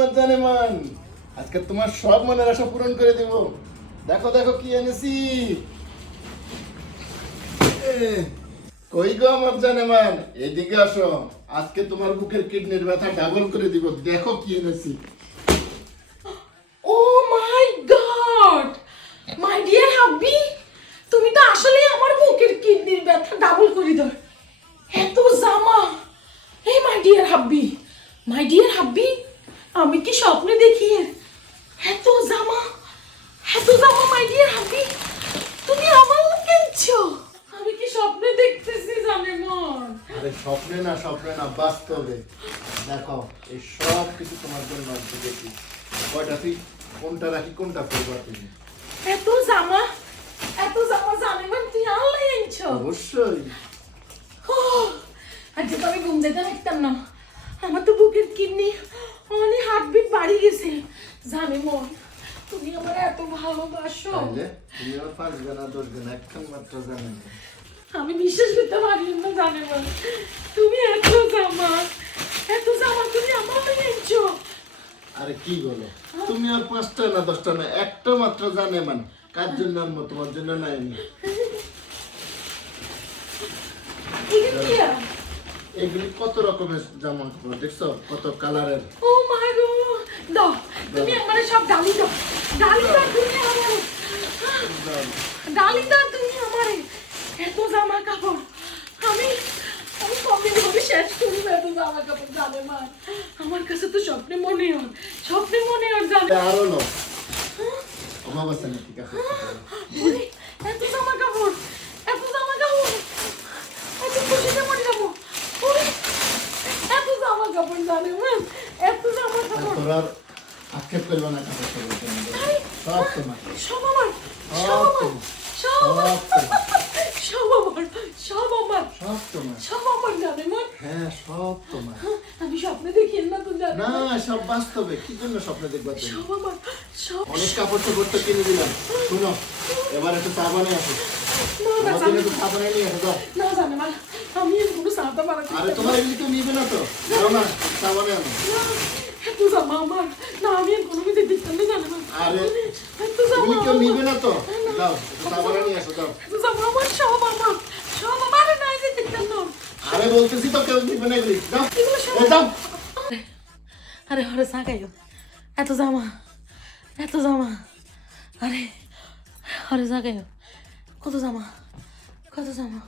আমার জানে মান। আজকে তোমার সব মনের আশা পূরণ করে দেব। দেখো দেখো কি এনেছি। কই গো আমার জানে মান? এদিকে আসো। আজকে তোমার বুকের কিডনির ব্যথা ডাবল করে দিব। দেখো কি এনেছি। আমি কি স্বপ্নে দেখি? এত জামা এত জামা মাই ডিয়ার তুমি আমার কেনছো? আমি কি স্বপ্নে দেখতেছি জানে মন? আরে স্বপ্নে না স্বপ্নে না বাস্তবে। দেখো এই সব কিছু তোমার জন্য আনছি দেখি কয়টা তুই কোনটা রাখি কোনটা করবা তুমি? এত জামা এত জামা জানে মন তুই আনলাই আনছো? অবশ্যই। আজকে তো আমি ঘুম যেতে লাগতাম না। আমার তো কিডনি। অনেক হার্টবিট বাড়ি গেছে। জানে মন তুমি আমার এত ভালোবাসো। তুমি আর পাঁচ গানা দশ গানা একখান মাত্র জানেন আমি বিশ্বাস করতে পারি না জানে মন। তুমি এত জামা এত জামা তুমি আমার এনেছো আরে কি বলো? তুমি আর পাঁচটা না দশটা না একটা মাত্র জানে মান। কার জন্য আনব তোমার জন্য নাই আমি। এগুলো কত রকমের জামা কাপড় দেখছ কত কালারের? ও মাই গড দাও তুমি আমারে সব ডালি দাও ডালি দাও তুমি আমারে। ডালি দাও তুমি আমারে। এত জামা কাপড় আমি আমি কবে ভাবে শেষ করি এত জামা কাপড় জানে মা? আমার কাছে তো স্বপ্নে মনে হয় স্বপ্নে মনে হয় জানে। আরও নো। অভাব আছে। না ঠিক আছে ওরে, এত জামা কাপড় এত জামা কাপড় এত খুশিতে মরে যাব ওরে, এত জামা কাপড় জানে মা এত জামা কাপড় আর আক্ষেপ করবে না কাপড় সাপড় সব তোমার। সব আমার সব সব আমার সব সব আমার সব আমার সব আমার সব তোমার। সব আমার জানে মন হ্যাঁ সব তোমার। আমি স্বপ্নে দেখি না তো জানে না সব বাস্তবে কি জন্য স্বপ্নে দেখবা তুমি? সব আমার সব অনেক কাপড় চোপড় তো কিনে দিলাম। শুনো এবার একটু চা বানিয়ে আসো। না না চা বানিয়ে নিয়ে আসো না জানে আমি এর কোনো সাঁতা মারা আরে তোমার এগুলি তো নিবে না তো? দাও না চা বানিয়ে আনো এত জামা আমার না আমি এর কোনো কিছু দিতাম না জানে মা আরে এত জামা এগুলি কেউ আমার। নিবে না তো? দাও একটু চা বানিয়ে নিয়ে আসো দাও। এত জামা আমার সব আমার সব আমার নাই যে দিতাম না। আরে বলতেছি তো কেউ নিবে না এগুলি। দাও। এগুলো দাও। আরে হরে সাকাইও এত জামা এত জামা। আরে হরে সাকাইও কত জামা কত জামা।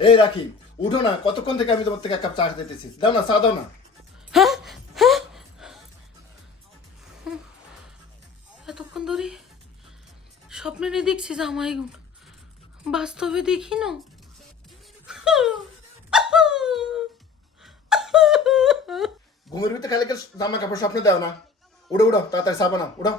এই রাখি। উঠো না কতক্ষণ থেকে আমি তোমার থেকে এক কাপ চা দিতেছি দাও না চা দাও না। এতক্ষণ ধরে স্বপ্নে নিয়ে দেখছি জামা এগুন বাস্তবে দেখি না। ঘুমের ভিতরে খালি জামা কাপড় স্বপ্নে দাও না। উড়ো উড়ো তাড়াতাড়ি সাবানা বানাও উড়ো